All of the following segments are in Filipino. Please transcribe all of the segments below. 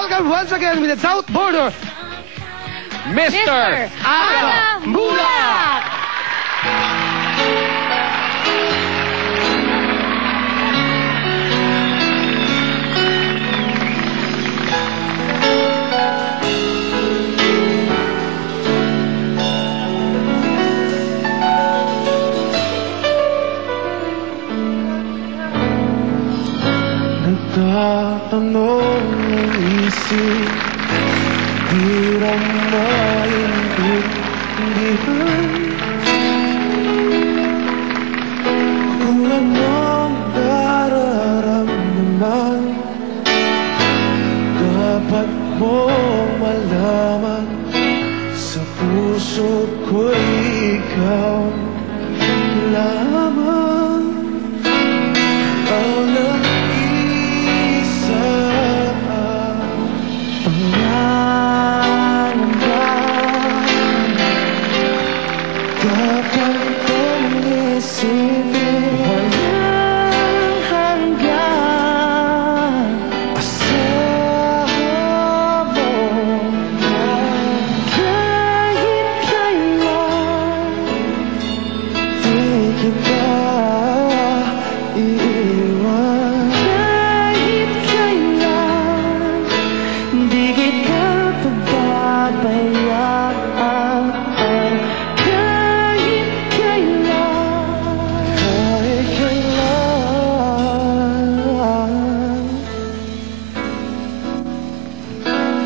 welcome once again with the South Border, Mr. Aga Mulak! Nagtatanong ang isip, hirang maintindihan kung anong nararamdaman. Dapat mong malaman, sa puso ko'y ikaw lamang ang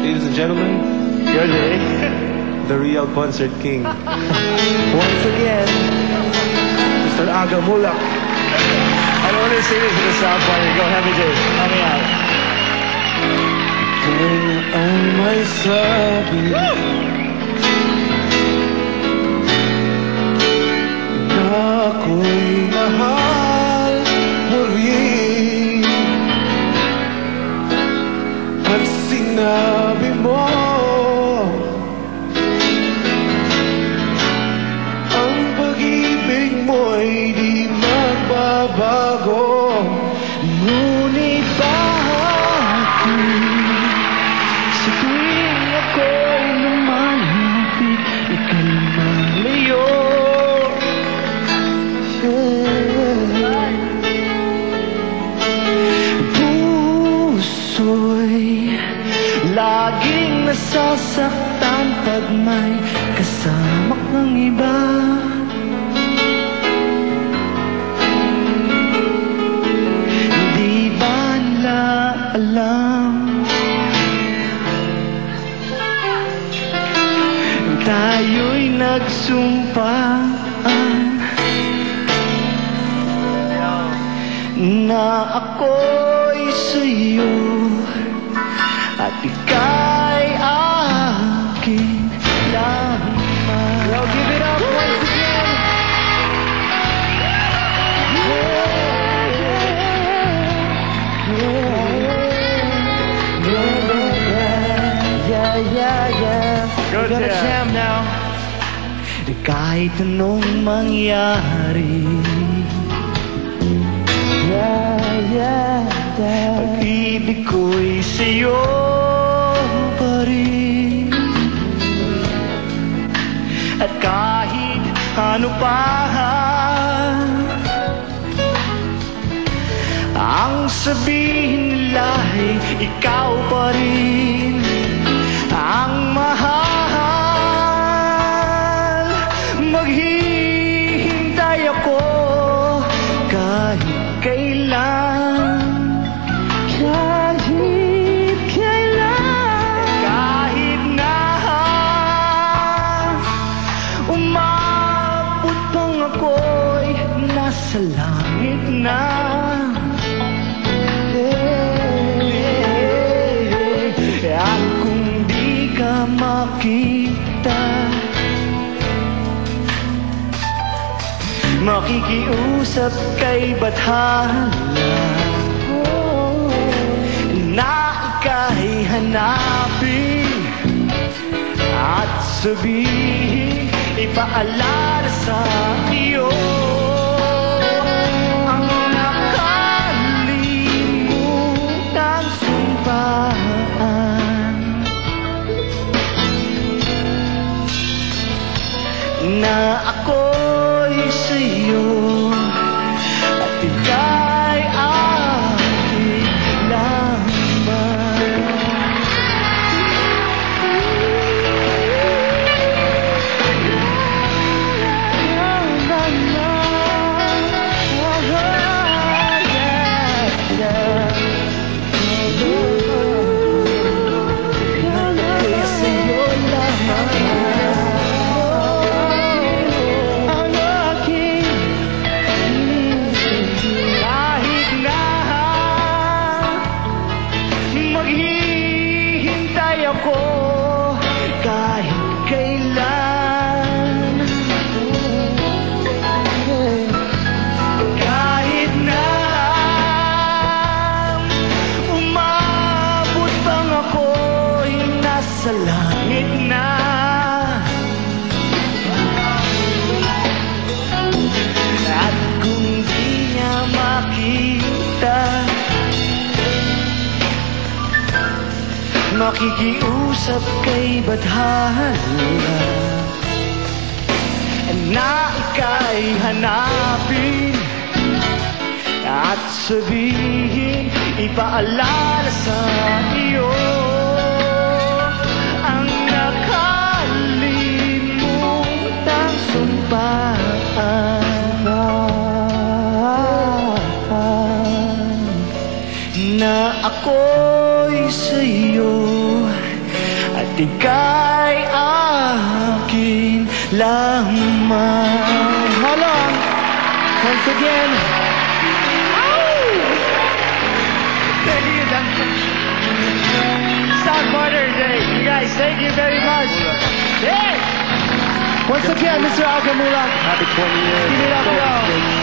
Ladies and gentlemen, you're the real concert king. Once again, Mr. Aga Mulak. I'm only singing for the sound party. Go, Heavy J. Help me out. Kung ang may sabi na ako'y mahal mo rin, at sinabi mo ang pag-ibig mo'y di magbabago, ngunit bakit sa tuwing ako'y lumalapit, ika'y malayo? Puso'y laging nasasaktan pag may kasama kang iba. Hindi ba nila alam tayo'y nagsumpaan na ako'y sa'yo at ika'y akin lamang. Yo, give it up once again. Good jam now. Kahit anong mangyari, pag-ibig ko'y sa'yo pa rin. At kahit ano pa ang sabihin nila'y ikaw pa rin ang mahal. Maghihintay ako kahit kailan, kahit kailan, kahit na umabot pang ako'y nasa langit na. At kung di ka makita, makikiusap kay Bathala na ika'y hanapin at sabihin, ipaalala sa iyo ang nakalimutan sumpaan. ako kahit kailan. Kahit na umabot bang ako'y nasa langit na. At kung di niya makita, makikiusap kay Badhana na ika'y hanapin at sabihin, ipaalala sa iyo ang nakalimutang sumpaan na ako'y sa'yo at ika'y akin lamang. Hold on. Once again. Thank you, South Border Day. You guys, thank you very much. Yes! Once again, Mr. Aga Mulak. Happy 20 years. Give it up, So yo. big.